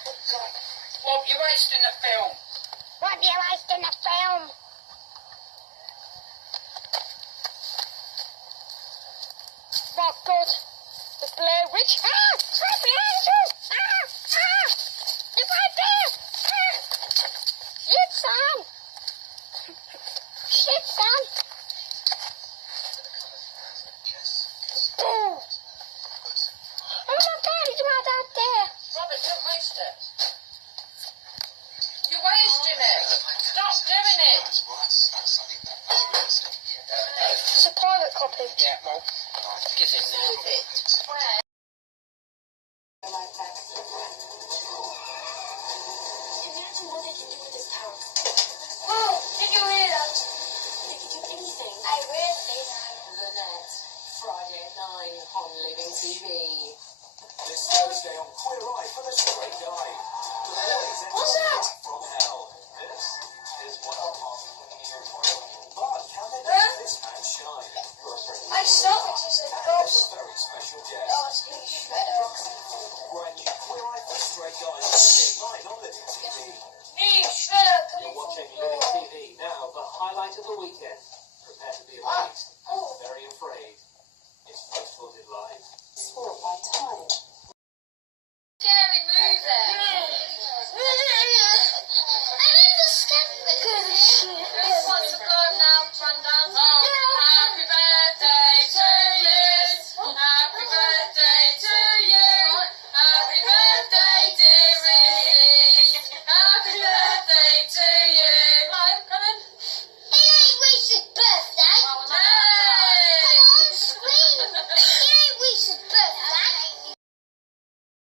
What you wasted in the film? What you wasted in the film? Oh God, the Blair Witch. Ah! Right behind you! Ah! Ah! It's right there! Ah! Shit, son! Shit, son! Oh! Oh my God, it's right out there! Robert, don't waste it. You're wasting it. Stop doing it. It's a private copy. Yeah, well, get it now. Move it. Where? Imagine what they can do with this power. Oh, did you hear that? They can do anything. I will say that. Lynette, Friday at 9 on Living TV. This Thursday on Queer Eye for the Straight Guy. What's that? From hell. This is what our past 20 years were. But can they make this man shine? I saw it as a And ghost. it's a very special guest. Oh, it's going to be better. Brand new Queer Eye for the Straight Guy Thursday at 9 on Living TV. Hey, Shredder, You're watching Living TV now, the highlight of the weekend. Prepare to be amazed. Very afraid. It's post-footed live. Sport by time. Scary movie.